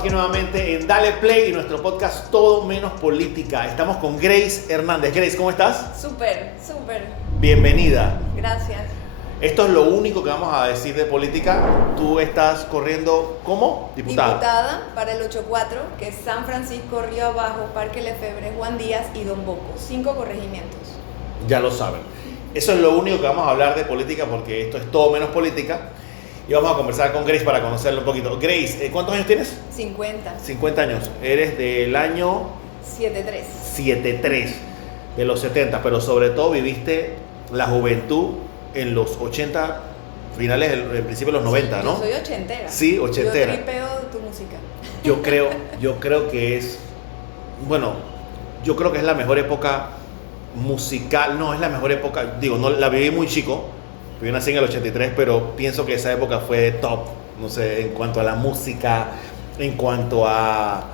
aquí nuevamente en Dale Play y nuestro podcast Todo Menos Política. Estamos con Grace Hernández. Grace, ¿cómo estás? Súper. Bienvenida. Gracias. Esto es lo único que vamos a decir de política. Tú estás corriendo como diputada. Diputada para el 84, que es San Francisco, Río Abajo, Parque Lefebvre, Juan Díaz y Don Bosco. 5 corregimientos. Ya lo saben. Eso es lo único que vamos a hablar de política porque esto es Todo Menos Política. Y vamos a conversar con Grace para conocerla un poquito. Grace, ¿cuántos años tienes? 50. 50 años. Eres del año 73. 73, de los 70, pero sobre todo viviste la juventud en los 80, finales, en principio de los 90, ¿no? Yo soy ochentera. Sí, ochentera. Yo tripeo tu música. Yo creo que es, bueno, yo creo que es la mejor época musical, no es la mejor época, digo, no la viví muy chico. Yo nací en el 83, pero pienso que esa época fue top, no sé, en cuanto a la música, en cuanto a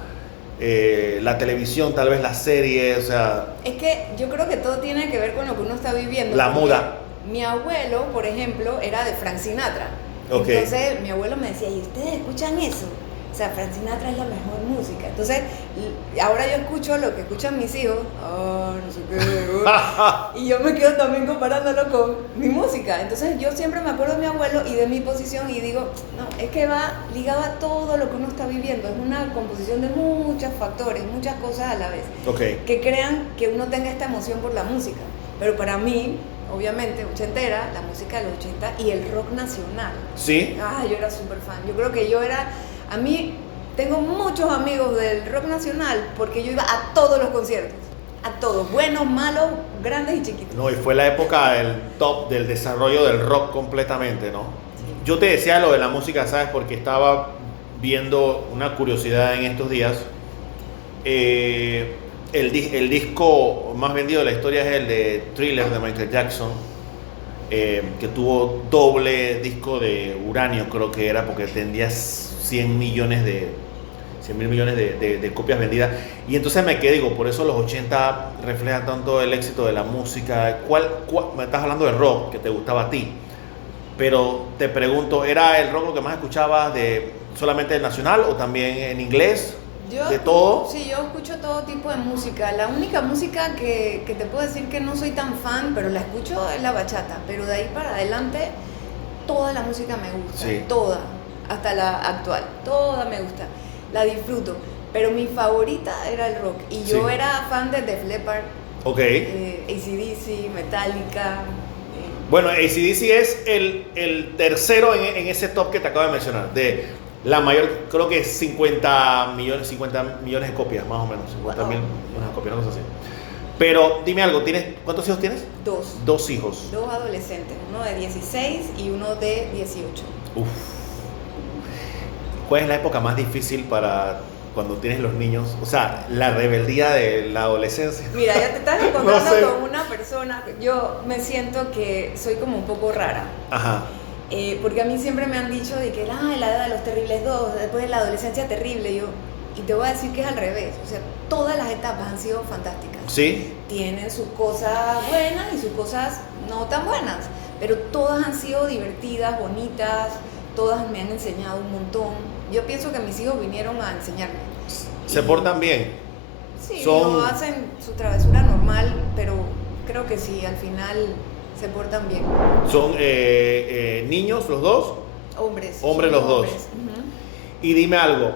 la televisión, tal vez las series, o sea... Es que yo creo que todo tiene que ver con lo que uno está viviendo. La moda. Mi abuelo, por ejemplo, era de Frank Sinatra. Okay. Entonces mi abuelo me decía, ¿y ustedes escuchan eso? O sea, Frank Sinatra es la mejor música. Entonces, ahora yo escucho lo que escuchan mis hijos. No sé qué. Y yo me quedo también comparándolo con mi música. Entonces, yo siempre me acuerdo de mi abuelo y de mi posición y digo, no, es que va ligado a todo lo que uno está viviendo. Es una composición de muchos factores, muchas cosas a la vez. Okay. Que crean que uno tenga esta emoción por la música. Pero para mí, obviamente, ochentera, la música de los 80 y el rock nacional. ¿Sí? Yo era súper fan. Yo creo que yo era... A mí, tengo muchos amigos del rock nacional porque yo iba a todos los conciertos. A todos, buenos, malos, grandes y chiquitos. No, y fue la época del top, del desarrollo del rock completamente, ¿no? Sí. Yo te decía lo de la música, ¿sabes? Porque estaba viendo una curiosidad en estos días. El disco más vendido de la historia es el de Thriller de Michael Jackson, que tuvo doble disco de uranio, creo que era, porque tendría 100 mil millones de copias vendidas. Y entonces me quedé, digo, por eso los 80 reflejan tanto el éxito de la música. Me estás hablando de rock, que te gustaba a ti, pero te pregunto, ¿era el rock lo que más escuchabas solamente el nacional o también en inglés? ¿De todo? Sí, yo escucho todo tipo de música. La única música que te puedo decir que no soy tan fan, pero la escucho, es la bachata. Pero de ahí para adelante, toda la música me gusta, sí. Toda, hasta la actual, toda me gusta, la disfruto. Pero mi favorita era el rock y yo era fan de Def Leppard, AC/DC, Metallica. Bueno, AC/DC es el tercero en ese top que te acabo de mencionar, de la mayor, creo que 50 millones de copias, más o menos, 50 mil copias, una cosa así. Pero dime algo, ¿cuántos hijos tienes? 2. 2 hijos. 2 adolescentes, uno de 16 y uno de 18. Uf. ¿Cuál es la época más difícil para cuando tienes los niños? O sea, la rebeldía de la adolescencia. Mira, ya te estás encontrando con una persona, yo me siento que soy como un poco rara. Ajá. Porque a mí siempre me han dicho de que la edad de los terribles 2, después de la adolescencia terrible, y te voy a decir que es al revés. O sea, todas las etapas han sido fantásticas. ¿Sí? Tienen sus cosas buenas y sus cosas no tan buenas, pero todas han sido divertidas, bonitas, todas me han enseñado un montón. Yo pienso que mis hijos vinieron a enseñarme. ¿Se portan bien? Sí, no hacen su travesura normal, pero creo que sí, al final se portan bien. ¿Son niños los dos? Hombres. Hombres los hombres. dos. Y dime algo,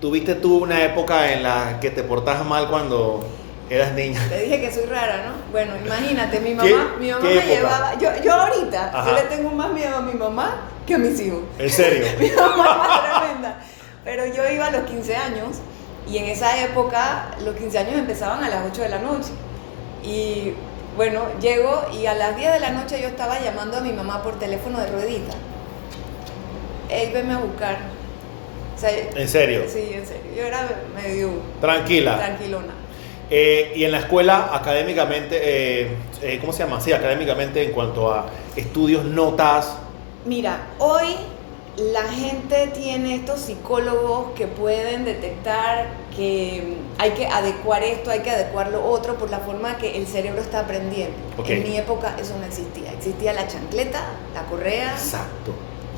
¿tuviste tú una época en la que te portabas mal cuando eras niña? Te dije que soy rara, ¿no? Bueno, imagínate, mi mamá me llevaba... Yo ahorita, yo le tengo más miedo a mi mamá que a mis hijos. ¿En serio? Mi mamá es tremenda. Pero yo iba a los 15 años y en esa época los 15 años empezaban a las 8 de la noche. Y bueno, llego y a las 10 de la noche yo estaba llamando a mi mamá por teléfono de ruedita. Ey, venme a buscar. O sea, ¿En serio? Sí, en serio. Yo era medio... Tranquilona. Y en la escuela, académicamente, ¿cómo se llama? Sí, académicamente en cuanto a estudios, notas. Mira, hoy la gente tiene estos psicólogos que pueden detectar que hay que adecuar esto, hay que adecuar lo otro por la forma que el cerebro está aprendiendo. Okay. En mi época eso no existía. Existía la chancleta, la correa. Exacto.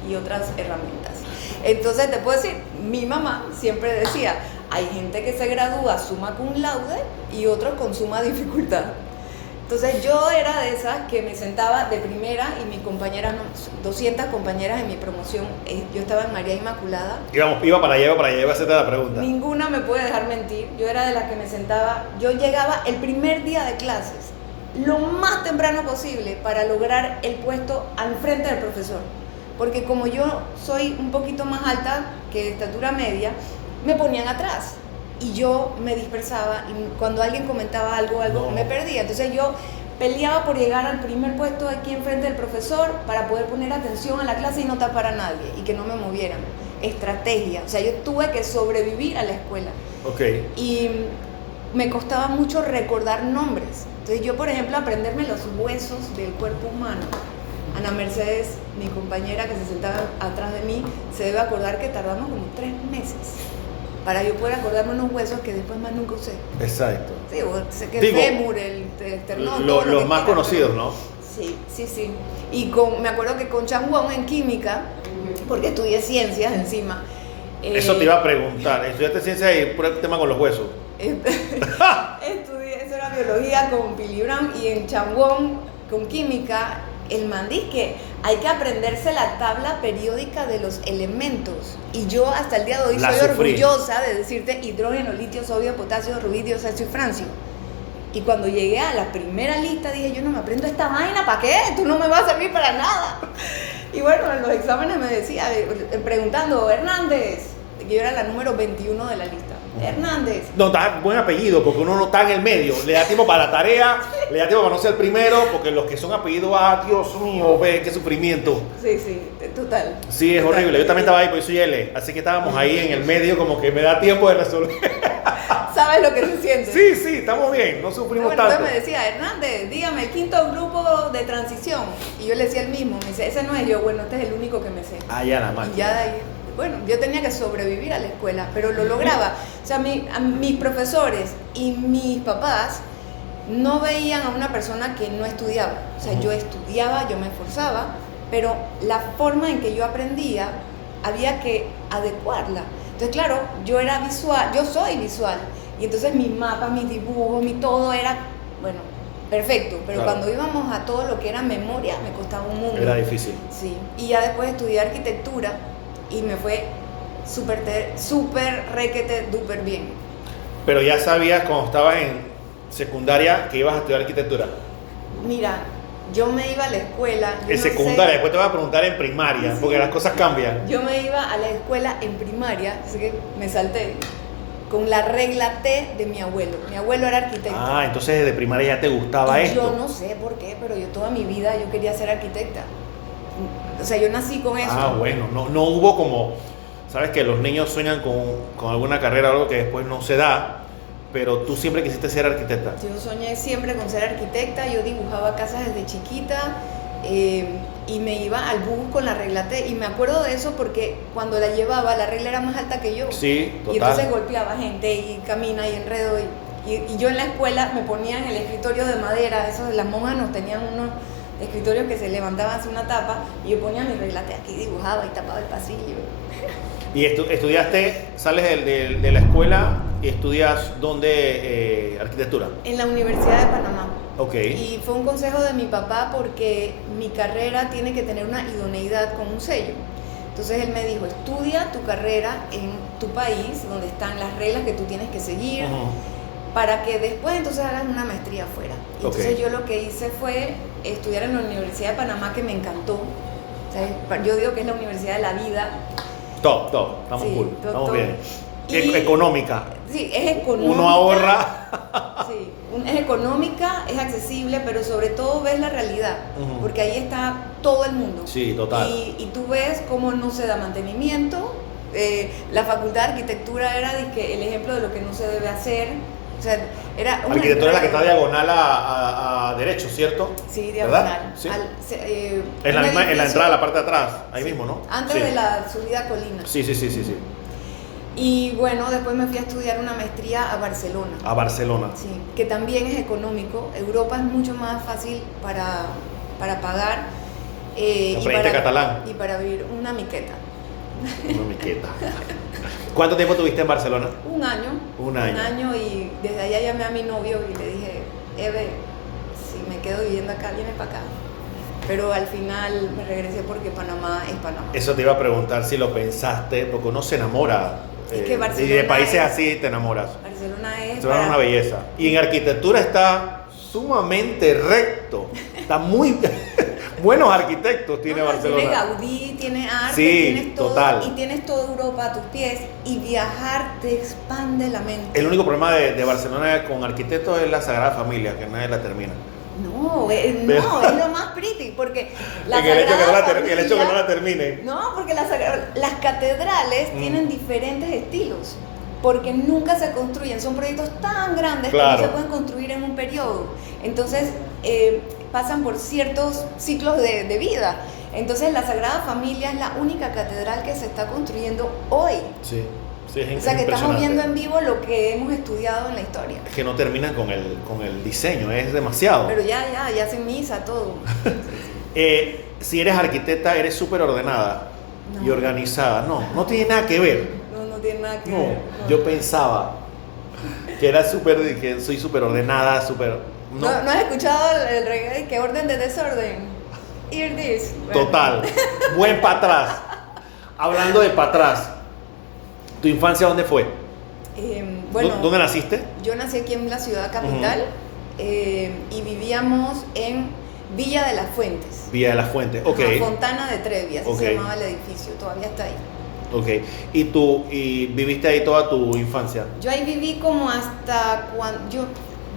y otras herramientas. Entonces te puedo decir, mi mamá siempre decía, hay gente que se gradúa summa cum laude y otros con suma dificultad. Entonces yo era de esas que me sentaba de primera y mis compañeras, 200 compañeras en mi promoción, yo estaba en María Inmaculada. Iba para allá, iba a hacerte la pregunta. Ninguna me puede dejar mentir, yo era de las que me sentaba, yo llegaba el primer día de clases, lo más temprano posible para lograr el puesto al frente del profesor. Porque como yo soy un poquito más alta que de estatura media, me ponían atrás. Y yo me dispersaba y cuando alguien comentaba algo me perdía. Entonces yo peleaba por llegar al primer puesto aquí enfrente del profesor para poder poner atención a la clase y no tapar a nadie y que no me movieran. Estrategia. O sea, yo tuve que sobrevivir a la escuela. Okay. Y me costaba mucho recordar nombres. Entonces yo, por ejemplo, aprenderme los huesos del cuerpo humano. Ana Mercedes, mi compañera que se sentaba atrás de mí, se debe acordar que tardamos como 3 meses para yo poder acordarme unos huesos que después más nunca usé. Exacto. Sí, sé que el fémur, el esternón, los más conocidos, ¿no? Sí. Y me acuerdo que con Chan Won en química, porque estudié ciencias encima. Eso te iba a preguntar. ¿Estudiaste ciencias y por el tema con los huesos? Estudié, eso era biología con Billy Brown y en Chan Won con química. El man dice que hay que aprenderse la tabla periódica de los elementos. Y yo hasta el día de hoy soy orgullosa de decirte hidrógeno, litio, sodio, potasio, rubidio, calcio y francio. Y cuando llegué a la primera lista dije, yo no me aprendo esta vaina, ¿para qué? Tú no me vas a servir para nada. Y bueno, en los exámenes me decía, preguntando, Hernández, que yo era la número 21 de la lista. Hernández. No, está buen apellido, porque uno no está en el medio. Le da tiempo para la tarea, le da tiempo para no ser el primero, porque los que son apellidos, Dios mío, ve qué sufrimiento. Sí, total. Sí, es horrible. Yo también estaba ahí, porque soy L. Así que estábamos ahí en el medio, como que me da tiempo de resolver. ¿Sabes lo que se siente? Sí, estamos bien, no sufrimos tanto. Entonces me decía, Hernández, dígame, el quinto grupo de transición. Y yo le decía el mismo, me dice, ese no es yo, bueno, este es el único que me sé. Ya nada más. Y ya de ahí, bueno, yo tenía que sobrevivir a la escuela, pero lo lograba. O sea, mis profesores y mis papás no veían a una persona que no estudiaba. O sea, yo estudiaba, yo me esforzaba, pero la forma en que yo aprendía había que adecuarla. Entonces, claro, yo era visual, yo soy visual. Y entonces mis mapas, mis dibujos, mi todo era, bueno, perfecto. Pero claro, cuando íbamos a todo lo que era memoria, me costaba un mundo. Era difícil. Sí. Y ya después estudié arquitectura y me fue súper requete, duper bien. Pero ya sabías cuando estabas en secundaria que ibas a estudiar arquitectura. Mira, yo me iba a la escuela. En secundaria, después te voy a preguntar en primaria, porque las cosas cambian. Yo me iba a la escuela en primaria, así que me salté con la regla T de mi abuelo. Mi abuelo era arquitecto. Entonces desde primaria ya te gustaba esto. Yo no sé por qué, pero yo toda mi vida yo quería ser arquitecta. O sea, yo nací con eso. Bueno, no hubo como, sabes que los niños sueñan con alguna carrera o algo que después no se da, pero tú siempre quisiste ser arquitecta. Yo soñé siempre con ser arquitecta, yo dibujaba casas desde chiquita y me iba al bus con la regla T, y me acuerdo de eso porque cuando la llevaba la regla era más alta que yo. Sí, total. Y entonces golpeaba gente y camina y enredo y yo en la escuela me ponía en el escritorio de madera, esos, las monjas nos tenían unos escritorios que se levantaban hacia una tapa y yo ponía mi regla T aquí, dibujaba y tapaba el pasillo. ¿Y estudiaste, sales de la escuela y estudias dónde arquitectura? En la Universidad de Panamá. Ok. Y fue un consejo de mi papá porque mi carrera tiene que tener una idoneidad con un sello. Entonces él me dijo, estudia tu carrera en tu país, donde están las reglas que tú tienes que seguir, para que después entonces hagas una maestría afuera. Y entonces yo lo que hice fue estudiar en la Universidad de Panamá, que me encantó. O sea, yo digo que es la universidad de la vida. Top, estamos cool, estamos bien. Económica. Sí, es económica. Uno ahorra. Sí, es económica, es accesible, pero sobre todo ves la realidad, porque ahí está todo el mundo. Sí, total. Y tú ves cómo no se da mantenimiento. La facultad de arquitectura era el ejemplo de lo que no se debe hacer. O sea, era una arquitectura es la que está diagonal a derecho, ¿cierto? Sí, diagonal. ¿Verdad? Sí. En la entrada, la parte de atrás, ahí mismo, ¿no? Antes de la subida a colina. Sí. Y bueno, después me fui a estudiar una maestría a Barcelona. A Barcelona. Sí, que también es económico. Europa es mucho más fácil para pagar. ¿Aprendiste catalán? Y para vivir una miqueta. Una miqueta. ¿Cuánto tiempo tuviste en Barcelona? Un año. Un año. Y desde allá llamé a mi novio y le dije, Eve, si me quedo viviendo acá, viene para acá. Pero al final me regresé porque Panamá es Panamá. Eso te iba a preguntar si lo pensaste, porque uno se enamora. Es que y Barcelona de países es- así te enamoras. Barcelona es... Barcelona es una belleza. Y en arquitectura está sumamente recto. Está muy... Buenos arquitectos tiene Barcelona. Tiene Gaudí, tiene arte, Sí, tienes todo. total. Y tienes toda Europa a tus pies. Y viajar te expande la mente. El único problema de Barcelona con arquitectos es la Sagrada Familia, que nadie la termina. No, es lo más pretty, porque la el hecho que no la Sagrada el hecho que no la Familia- terminen. No, porque las catedrales tienen diferentes estilos, porque nunca se construyen, son proyectos tan grandes Claro. que no se pueden construir en un periodo. Entonces, pasan por ciertos ciclos de vida. Entonces, la Sagrada Familia es la única catedral que se está construyendo hoy. Sí, sí, es O sea, que estamos impresionante. viendo en vivo lo que hemos estudiado en la historia. Es que no terminan con el diseño, es demasiado. Pero ya hacen misa, todo. Si eres arquitecta, eres súper ordenada y No. organizada. No tiene nada que ver. No tiene nada que No, ver. yo pensaba que era que soy súper ordenada, súper... ¿No has escuchado el reggae? ¿Qué orden de desorden? Hear this. Bueno. Total. Buen para atrás. Hablando de para atrás, ¿tu infancia dónde fue? Bueno, ¿Dónde naciste? yo nací aquí en la ciudad capital y vivíamos en Villa de las Fuentes. Villa de las Fuentes, ok. Ajá, Fontana de Trevi, así Ok. se llamaba el edificio, todavía está ahí. Ok. ¿Y viviste ahí toda tu infancia? Yo ahí viví como hasta cuando...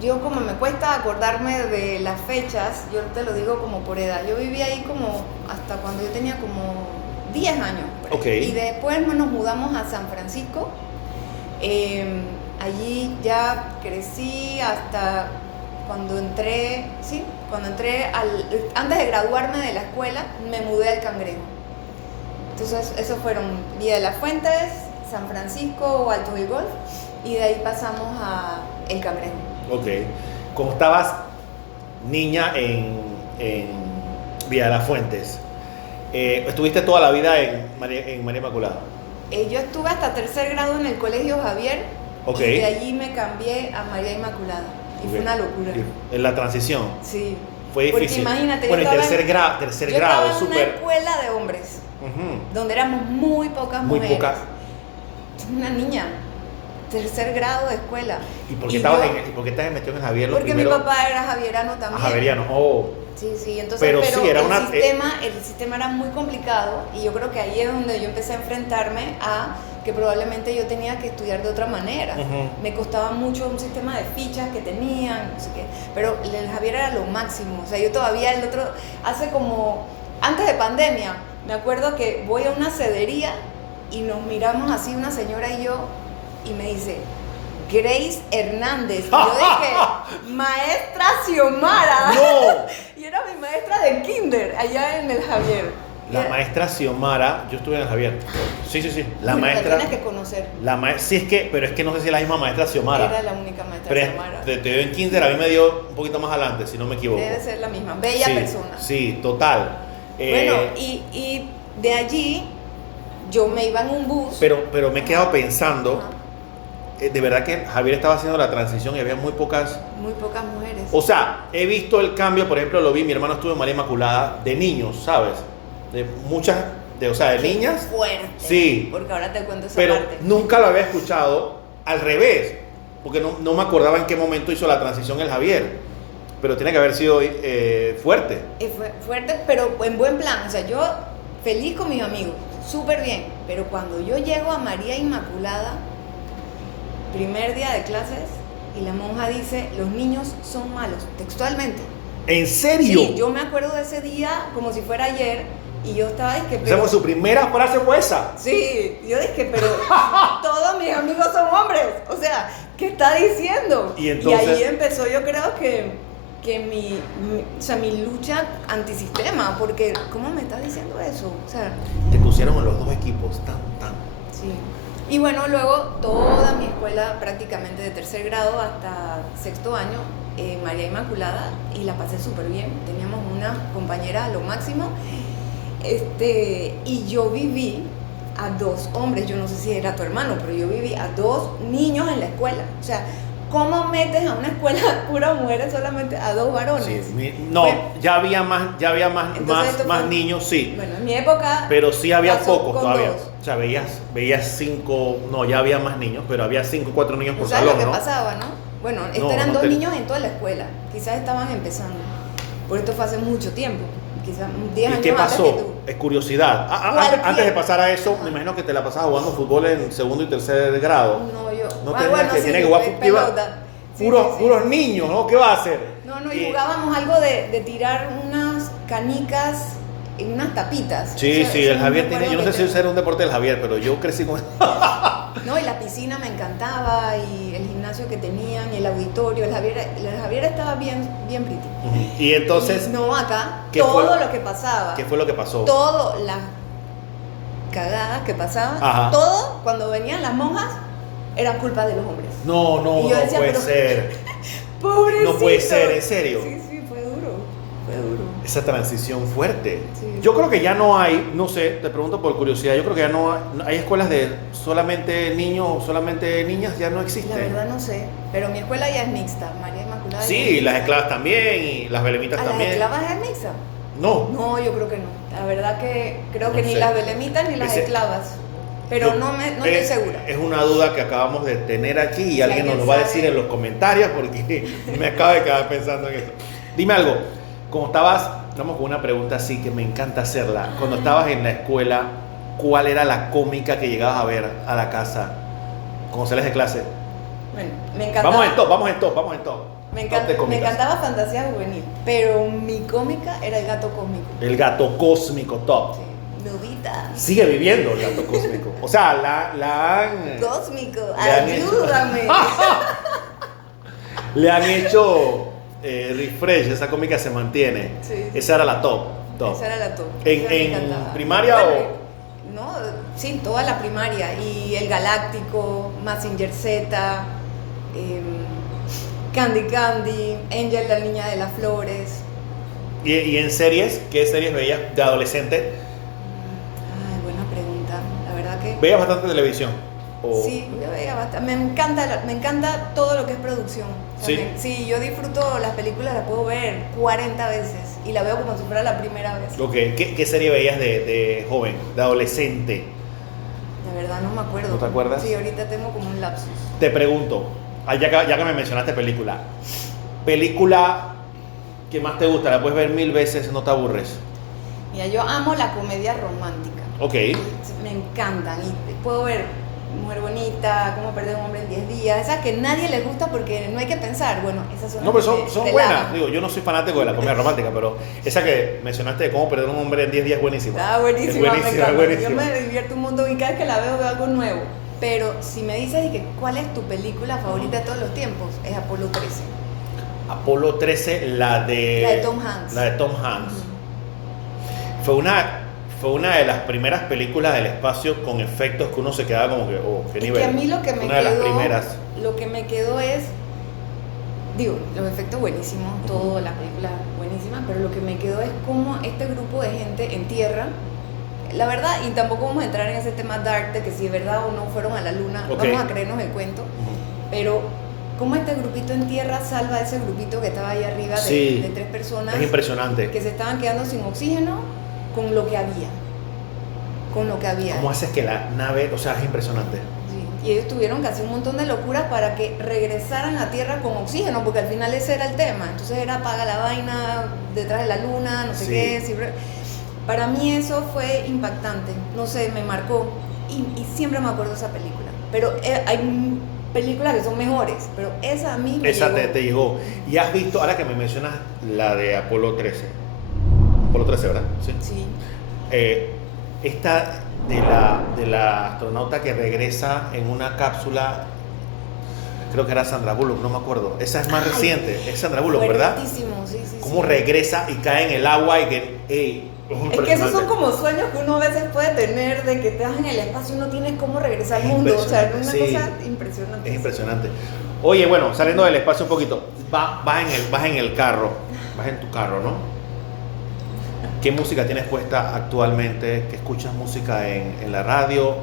Yo como me cuesta acordarme de las fechas, yo te lo digo como por edad. Yo viví ahí como hasta cuando yo tenía como 10 años. por ahí. Ok. Y después nos mudamos a San Francisco. Allí ya crecí hasta cuando entré, antes de graduarme de la escuela, me mudé al Cangrejo. Entonces, esos fueron Villa de las Fuentes, San Francisco, Alto del Golf, y de ahí pasamos a El Cangrejo. Ok. Como estabas niña en Villa de las Fuentes, ¿estuviste toda la vida en María Inmaculada? Yo estuve hasta tercer grado en el Colegio Javier, Ok. y de allí me cambié a María Inmaculada. Y fue Ok. una locura. En la transición. Sí. Fue Porque difícil. imagínate, Bueno, yo en estaba tercer yo grado, estaba en una súper. escuela de hombres, Ujú. donde éramos muy pocas Muy mujeres. pocas. Una niña, tercer grado de escuela. ¿Y por qué Y estabas yo- ¿y por qué te metió en Javier lo Porque mi primero? papá era javierano también. Javeriano. Oh. Sí, entonces, Pero pero, sí, era el, una- sistema era muy complicado y yo creo que ahí es donde yo empecé a enfrentarme a que probablemente yo tenía que estudiar de otra manera. Ujú. Me costaba mucho un sistema de fichas que tenían, no sé qué, pero el Javier era lo máximo. O sea, yo todavía hace como, antes de pandemia, me acuerdo que voy a una cedería y nos miramos así una señora y yo y me dice, Grace Hernández. Y yo dije, maestra Xiomara. ¡No! Y era mi maestra de kinder allá en el Javier. La Era- maestra Xiomara, yo estuve en el Javier. Sí. La Bueno, maestra. La tienes que conocer. Sí, pero es que no sé si es la misma maestra Xiomara. Era la única maestra Pero Xiomara. te dio en kinder, a mí me dio un poquito más adelante, si no me equivoco. Debe ser la misma. Bella Sí, persona. Sí, total. Bueno, y de allí yo me iba en un bus. Pero me he quedado pensando, Ajá. de verdad que Javier estaba haciendo la transición y había muy pocas. Muy pocas mujeres. O sea, he visto el cambio, por ejemplo, lo vi, mi hermano estuvo en María Inmaculada, de niños, ¿sabes? De muchas, o sea, de Qué niñas. fuerte. Sí. Porque ahora te cuento esa Pero parte. nunca lo había escuchado al revés, porque no me acordaba en qué momento hizo la transición el Javier. Pero tiene que haber sido fuerte. Fue fuerte, pero en buen plan. O sea, yo feliz con mis amigos, súper bien. Pero cuando yo llego a María Inmaculada, primer día de clases, y la monja dice, los niños son malos, textualmente. ¿En serio? Sí, yo me acuerdo de ese día como si fuera ayer, y yo estaba, es que, O sea, fue su primera frase fue esa. Sí, yo dije, pero todos mis amigos son hombres. O sea, ¿qué está diciendo? Y entonces- ahí empezó, yo creo que mi lucha antisistema, porque ¿cómo me estás diciendo eso? O sea, Te pusieron en los dos equipos, tan. sí. Y bueno, luego toda mi escuela, prácticamente de tercer grado hasta sexto año, María Inmaculada, y la pasé súper bien. Teníamos una compañera a lo máximo. Y yo viví a 2 hombres, yo no sé si era tu hermano, pero yo viví a 2 niños en la escuela. O sea, ¿cómo metes a una escuela pura mujeres solamente a 2 varones? Sí, no, ya había más Entonces, más niños, sí. Bueno, en mi época. Pero sí había pasó pocos con todavía. 2. O sea, veías 5, no, ya había más niños, pero había 5 o 4 niños por ¿Sabes salón, lo que ¿no? pasaba, no? Bueno, eran no 2 te- niños en toda la escuela. Quizás estaban empezando. Por esto fue hace mucho tiempo. Quizás 10 ¿Y años qué antes que pasó? tú. Es curiosidad. Antes de pasar a eso, me imagino que te la pasabas jugando fútbol en segundo y tercer grado. No, yo. No tenías que tiene que jugar fútbol. pelota. Sí, sí. Puros niños, ¿no? ¿Qué va a hacer? No, y jugábamos algo de tirar unas canicas en unas tapitas. Sí, Eso el me Javier acuerdo tiene, yo no que sé si ese era un deporte del Javier, pero yo crecí con No, y la piscina me encantaba, y el gimnasio que tenían, y el auditorio. El Javier estaba bien pretty. Y entonces, No, acá, ¿qué todo fue? lo que pasaba. ¿Qué fue lo que pasó? Todo, las cagadas que pasaban, Ajá. todo, cuando venían las monjas, eran culpa de los hombres. No Y yo decía, puede pero- ser. ¡Pobrecito! No puede ser, ¿en serio? Sí, fue duro. Esa transición fuerte. Sí. Yo creo que ya no hay, no sé, te pregunto por curiosidad, yo creo que ya no hay escuelas de solamente niños o solamente niñas, ya no La existen. verdad no sé, pero mi escuela ya es mixta, María Inmaculada. ya es Sí, mixta. las esclavas también y las belemitas ¿A también. las esclavas es mixta? No. No, yo creo que no. La verdad que creo que No ni sé. las belemitas ni las Ese- esclavas. Pero Yo- no estoy segura. Es una duda que acabamos de tener aquí y Si alguien nos alguien lo va a sabe. decir en los comentarios porque me acabo de quedar pensando en eso. Dime algo, como estabas, vamos con una pregunta así que me encanta hacerla. Cuando estabas en la escuela, ¿cuál era la cómica que llegabas a ver a la casa cuando sales de clase? Bueno, me encantaba. Vamos en top. Me, Top de cómicas. encantaba Fantasía Juvenil, pero mi cómica era el gato cósmico. El gato cósmico top. Sí. Nudita. Sigue viviendo el gato cósmico. O sea, la han... Cósmico, Le han hecho- ayúdame. Le han hecho refresh, esa cómica se mantiene. Sí. Esa era la top. Esa era la top. ¿En- Esa me en encantaba. primaria No, sí, toda la primaria. Y el Galáctico, Mazinger Z, Candy Candy, Angel, la niña de las flores. ¿Y en series? ¿Qué series veías de adolescente? Ay, buena pregunta. La verdad que... ¿Veías bastante televisión? ¿O- Sí, yo veía bastante. Me encanta todo lo que es producción. O sea, ¿Sí? Sí, yo disfruto las películas, las puedo ver 40 veces y la veo como si fuera la primera vez. Ok, ¿Qué serie veías de joven, de adolescente? La verdad no me acuerdo. ¿No te acuerdas? Sí, ahorita tengo como un lapsus. Te pregunto, ya que me mencionaste película que más te gusta, la puedes ver 1000 veces, no te aburres. Mira, yo amo la comedia romántica. Ok. Me encantan y puedo ver Mujer Bonita, Cómo Perder a un Hombre en 10 días, esas que a nadie les gusta porque no hay que pensar. Bueno, esas son No, las pero que son relajan. buenas. Digo, yo no soy fanático de la comedia romántica, pero esa que mencionaste de cómo perder a un hombre en 10 días es buenísima. Está buenísima, Es buenísima, me encanta. es buenísima. Yo me divierto un montón y cada vez que la veo algo nuevo. Pero si me dices de que cuál es tu película favorita de todos los tiempos, es Apolo 13. Apolo 13, La de Tom Hanks. La de Tom Hanks. Fue una de las primeras películas del espacio con efectos que uno se quedaba como que, oh, qué Es nivel. que a mí lo que me una de las quedó, primeras. lo que me quedó es, digo, los efectos buenísimos, todo, la película buenísima, pero lo que me quedó es cómo este grupo de gente en tierra, la verdad, y tampoco vamos a entrar en ese tema dark de que si es verdad o no fueron a la luna, Ok. vamos a creernos el cuento, pero cómo este grupito en tierra salva a ese grupito que estaba ahí arriba Sí. de 3 personas Es impresionante. que se estaban quedando sin oxígeno con lo que había. Con lo que había. ¿Cómo haces que la nave, o sea, es impresionante? Sí, y ellos tuvieron que hacer un montón de locuras para que regresaran a tierra con oxígeno, porque al final ese era el tema. Entonces era apaga la vaina detrás de la luna, no sé Sí. qué. Siempre... Para mí eso fue impactante, no sé, me marcó y siempre me acuerdo de esa película. Pero hay películas que son mejores, pero esa a mí me Esa llegó. te llegó. Y has visto, ahora que me mencionas la de Apolo 13. Apolo 13, ¿verdad? Sí. Sí. Esta de la astronauta que regresa en una cápsula, creo que era Sandra Bullock, no me acuerdo. Esa es más Ay, reciente, es Sandra Bullock, ¿verdad? Fuertísimo, sí, sí. Cómo sí. regresa y cae en el agua y que, ey, Es que esos son como sueños que uno a veces puede tener de que te das en el espacio y no tienes cómo regresar al mundo. O sea, es una Sí. cosa impresionante. Es impresionante. Oye, bueno, saliendo del espacio un poquito, vas en el carro, vas en tu carro, ¿no? ¿Qué música tienes puesta actualmente? ¿Que escuchas música en la radio,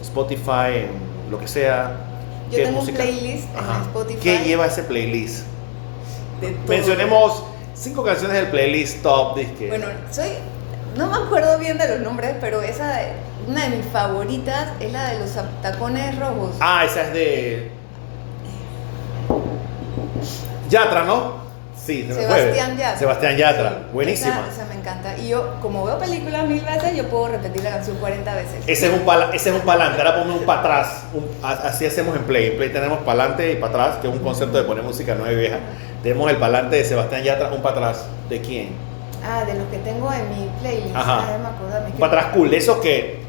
Spotify, en lo que sea? Yo tengo un playlist en Spotify. ¿Qué lleva ese playlist? De todo. Mencionemos 5 canciones del playlist top. Disque. Bueno, no me acuerdo bien de los nombres, pero una de mis favoritas es la de los tacones rojos. Ah, esa es de Yatra, ¿no? Sí, Sebastián Yatra. Sebastián Yatra, Sí, buenísima. Esa me encanta. Y yo, como veo películas 1000 veces, yo puedo repetir la canción 40 veces. Ese es un pa'lante, ahora ponme un para atrás. Así hacemos en Play. En Play tenemos pa'lante y para atrás, que es un concepto de poner música nueva y vieja. Tenemos el pa'lante de Sebastián Yatra, un para atrás. ¿De quién? Ah, de los que tengo en mi playlist. Ajá. Ah, me acuerdo. Un para atrás cool, de esos que...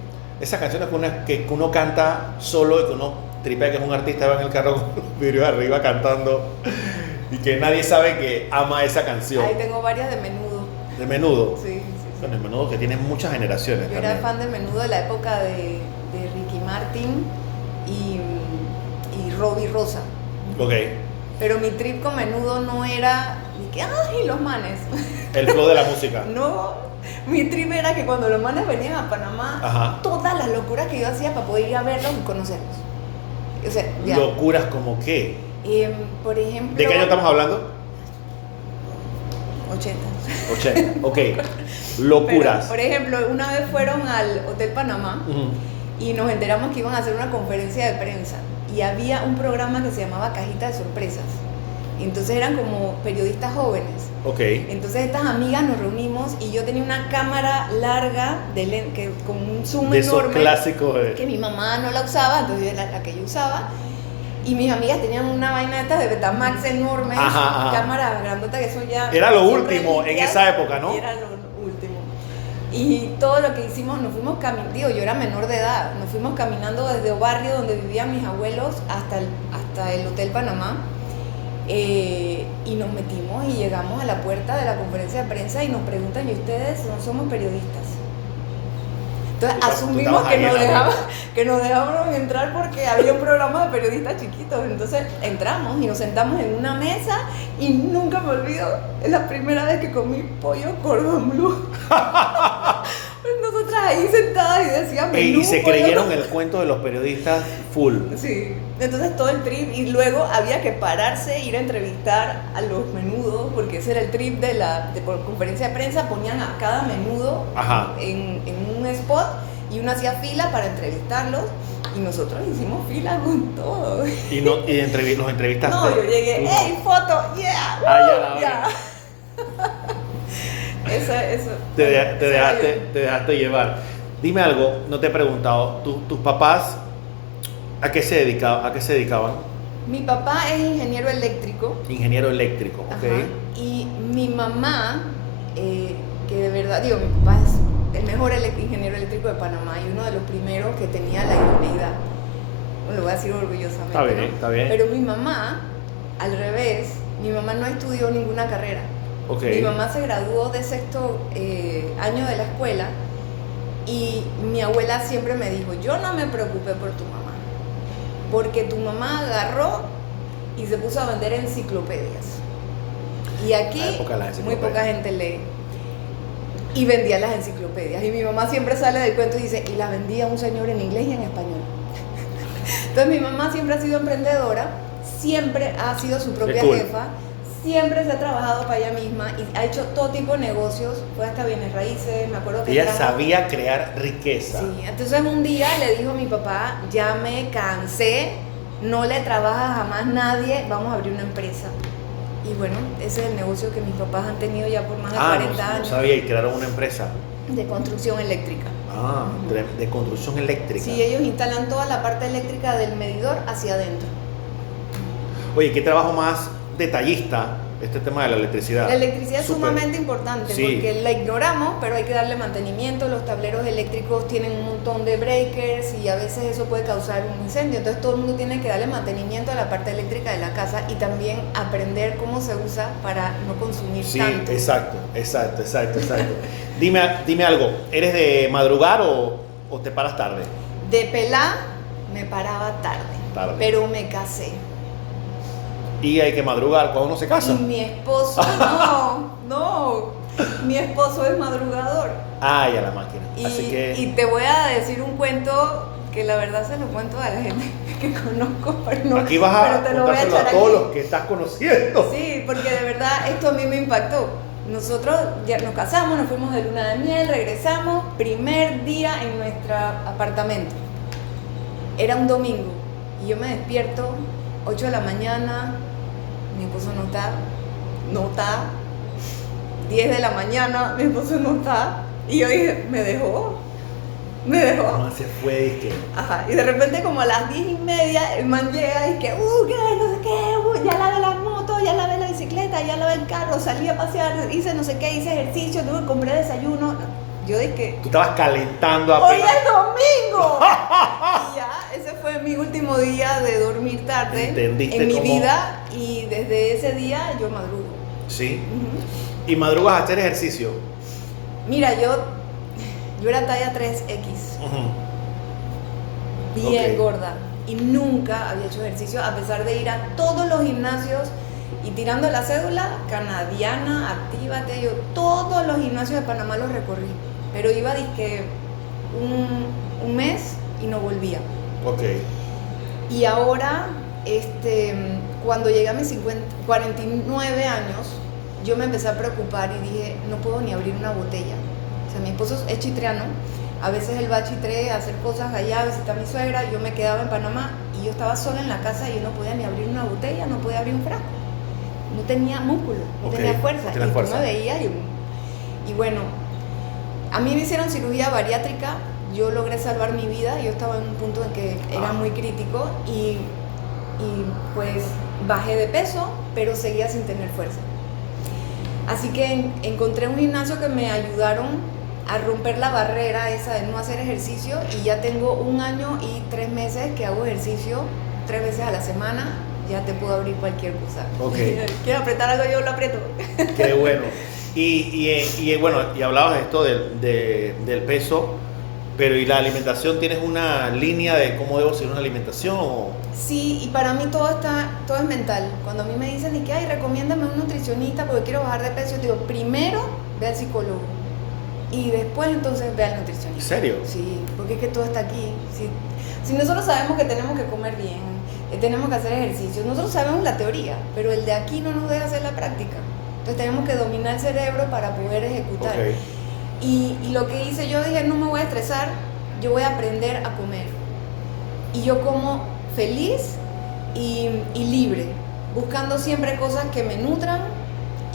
Esas canciones que uno canta solo y que uno tripea que es un artista, va en el carro con los vidrios arriba cantando y que nadie sabe que ama esa canción. Ahí tengo varias de Menudo. ¿De Menudo? Sí. Bueno, el Menudo que tiene muchas generaciones. Yo también. era fan de Menudo de la época de Ricky Martin y Robbie Rosa. Ok. Pero mi trip con Menudo no era ni que, ¡ay, los manes! El flow de la música. No, mi trip era que cuando los manes venían a Panamá, Ajá. todas las locuras que yo hacía para poder ir a verlos y conocerlos. O sea, ya. ¿Locuras como qué? Por ejemplo... ¿De qué año estamos hablando? 80. 80. Ok. Locuras. Pero, por ejemplo, una vez fueron al Hotel Panamá y nos enteramos que iban a hacer una conferencia de prensa y había un programa que se llamaba Cajita de Sorpresas. Entonces eran como periodistas jóvenes. Ok. Entonces estas amigas nos reunimos y yo tenía una cámara larga con un zoom De esos enorme clásicos de... que mi mamá no la usaba, entonces era la que yo usaba. Y mis amigas tenían una vaina esta de Betamax enorme, cámara grandota, que eso ya... Era lo último en esa época, ¿no? Era lo último. Y todo lo que hicimos, nos fuimos caminando, digo, yo era menor de edad, nos fuimos caminando desde el barrio donde vivían mis abuelos hasta el Hotel Panamá. Y nos metimos y llegamos a la puerta de la conferencia de prensa y nos preguntan, ¿y ustedes no somos periodistas? Entonces asumimos que nos dejaban entrar porque había un programa de periodistas chiquitos. Entonces entramos y nos sentamos en una mesa y nunca me olvido, es la primera vez que comí pollo cordon bleu. Nosotras ahí sentadas y decían menú, Y se creyeron el cuento de los periodistas full. Sí, entonces todo el trip y luego había que pararse, ir a entrevistar a los menudos, porque ese era el trip por conferencia de prensa, ponían a cada menudo en un spot y uno hacía fila para entrevistarlos y nosotros hicimos fila con todo. Y los entrevistaste. No, yo llegué, ¡hey, foto! ¡Yeah! Ya. Eso. Te dejaste llevar. Dime algo, no te he preguntado, ¿tus papás a qué se dedicaban? Mi papá es ingeniero eléctrico. Ingeniero eléctrico, ok. Ajá. Y mi mamá, que de verdad, digo, mi papá es el mejor ingeniero eléctrico de Panamá y uno de los primeros que tenía la idoneidad. Lo voy a decir orgullosamente. Está bien, ¿no? está bien. Pero mi mamá, al revés, mi mamá no estudió ninguna carrera. Okay. Mi mamá se graduó de 6º año de la escuela y mi abuela siempre me dijo, yo no me preocupé por tu mamá, porque tu mamá agarró y se puso a vender enciclopedias. Y aquí muy poca gente lee. Y vendía las enciclopedias. Y mi mamá siempre sale del cuento y dice, y las vendía un señor en inglés y en español. Entonces mi mamá siempre ha sido emprendedora, siempre ha sido su propia jefa, siempre se ha trabajado para ella misma y ha hecho todo tipo de negocios, fue hasta bienes raíces, me acuerdo que ella sabía crear riqueza. Sí, entonces un día le dijo a mi papá, ya me cansé, no le trabaja jamás nadie, vamos a abrir una empresa. Y bueno, ese es el negocio que mis papás han tenido ya por más de 40 años. No sabía, y crearon una empresa. De construcción eléctrica. De construcción eléctrica. Sí, ellos instalan toda la parte eléctrica del medidor hacia adentro. Oye, ¿qué trabajo más detallista este tema de la electricidad? La electricidad es sumamente importante porque la ignoramos, pero hay que darle mantenimiento. Los tableros eléctricos tienen un montón de breakers y a veces eso puede causar un incendio. Entonces todo el mundo tiene que darle mantenimiento a la parte eléctrica de la casa y también aprender cómo se usa para no consumir tanto. Sí, exacto. Dime algo, ¿eres de madrugar o te paras tarde? De pelá me paraba tarde. Pero me casé. Y hay que madrugar cuando uno se casa. Y mi esposo, no. Mi esposo es madrugador. Ay, a la máquina. Así que... Y te voy a decir un cuento que la verdad se lo cuento a la gente que conozco, pero no, aquí vas a pero te lo voy a contárselo echar a todos aquí. los que estás conociendo. Sí, porque de verdad esto a mí me impactó. Nosotros ya nos casamos, nos fuimos de luna de miel, regresamos, primer día en nuestro apartamento. Era un domingo y yo me despierto, 8 de la mañana, mi esposo no está, 10 de la mañana, mi esposo no está, y yo dije, me dejó. No, se fue, dije. Ajá, y de repente como a las 10:30 el man llega y que, que no sé qué, ya lavé las motos, ya lavé la bicicleta, ya lavé el carro, salí a pasear, hice no sé qué, hice ejercicio, compré desayuno. Yo dije, Tú estabas calentando ¡hoy apenas. es domingo! Y ya, ese fue mi último día de dormir tarde ¿Entendiste en mi cómo? vida, y desde ese día yo madrugo. Sí. Ujú. Y madrugas a hacer ejercicio. Mira, yo era talla 3X. Ujú. Bien Ok. gorda, y nunca había hecho ejercicio a pesar de ir a todos los gimnasios y tirando la cédula canadiana, Actívate, yo todos los gimnasios de Panamá los recorrí, pero iba dizque un mes y no volvía. Ok. Y ahora, cuando llegué a mis 49 años, yo me empecé a preocupar y dije, no puedo ni abrir una botella. O sea, mi esposo es chitreano, a veces él va a Chitré a hacer cosas allá, a visitar a mi suegra, yo me quedaba en Panamá y yo estaba sola en la casa y yo no podía ni abrir una botella, no podía abrir un frasco. No tenía músculo, no Ok, tenía fuerza. no tenía Y fuerza. tú me veías y bueno, a mí me hicieron cirugía bariátrica, yo logré salvar mi vida, yo estaba en un punto en que era muy crítico y pues bajé de peso, pero seguía sin tener fuerza. Así que encontré un gimnasio que me ayudaron a romper la barrera esa de no hacer ejercicio, y ya tengo 1 año y 3 meses que hago ejercicio 3 veces a la semana. Ya te puedo abrir cualquier cosa. Ok. ¿Quieres apretar algo? Yo lo aprieto. Qué bueno. Y bueno, y hablabas de esto del peso, pero ¿y la alimentación? ¿Tienes una línea de cómo debo seguir una alimentación? Sí, y para mí todo es mental. Cuando a mí me dicen y que, ay, recomiéndame un nutricionista porque quiero bajar de peso, yo digo, primero ve al psicólogo y después entonces ve al ¿En nutricionista. serio? Sí, porque es que todo está aquí. Si nosotros sabemos que tenemos que comer bien, tenemos que hacer ejercicios, nosotros sabemos la teoría, pero el de aquí no nos deja hacer la práctica. Entonces tenemos que dominar el cerebro para poder ejecutar. Ok. Y lo que hice, yo dije, no me voy a estresar, yo voy a aprender a comer. Y yo como feliz y libre, buscando siempre cosas que me nutran,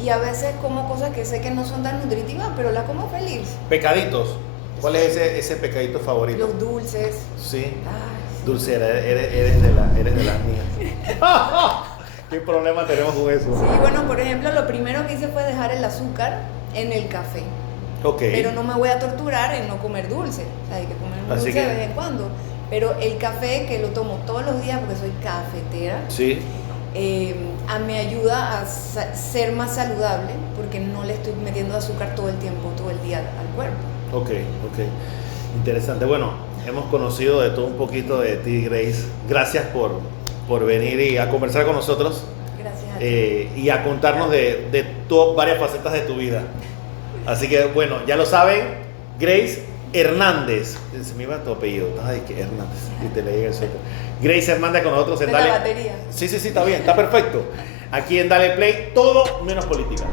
y a veces como cosas que sé que no son tan nutritivas, pero las como feliz. Pecaditos. ¿Cuál es ese pecadito favorito? Los dulces. Sí. Ay, Dulcera, eres de las mías. ¿Qué problema tenemos con eso? sí, bueno, por ejemplo, lo primero que hice fue dejar el azúcar en el café. Ok. Pero no me voy a torturar en no comer dulce. O sea, hay que comer Así dulce que- de vez en cuando. Pero el café, que lo tomo todos los días porque soy cafetera, Sí. me ayuda a ser más saludable porque no le estoy metiendo azúcar todo el tiempo, todo el día al cuerpo. Ok. Interesante. Bueno, hemos conocido de todo un poquito de ti, Grace. Gracias por venir y a conversar con nosotros Gracias a ti. y a contarnos de varias facetas de tu vida. Así que, bueno, ya lo saben, Grace Hernández. Se me iba tu apellido. Ay, que Hernández. Y te leí el sueldo. Grace Hernández con nosotros en De la Dale. batería. Sí, está bien, está perfecto. Aquí en Dale Play, todo menos política.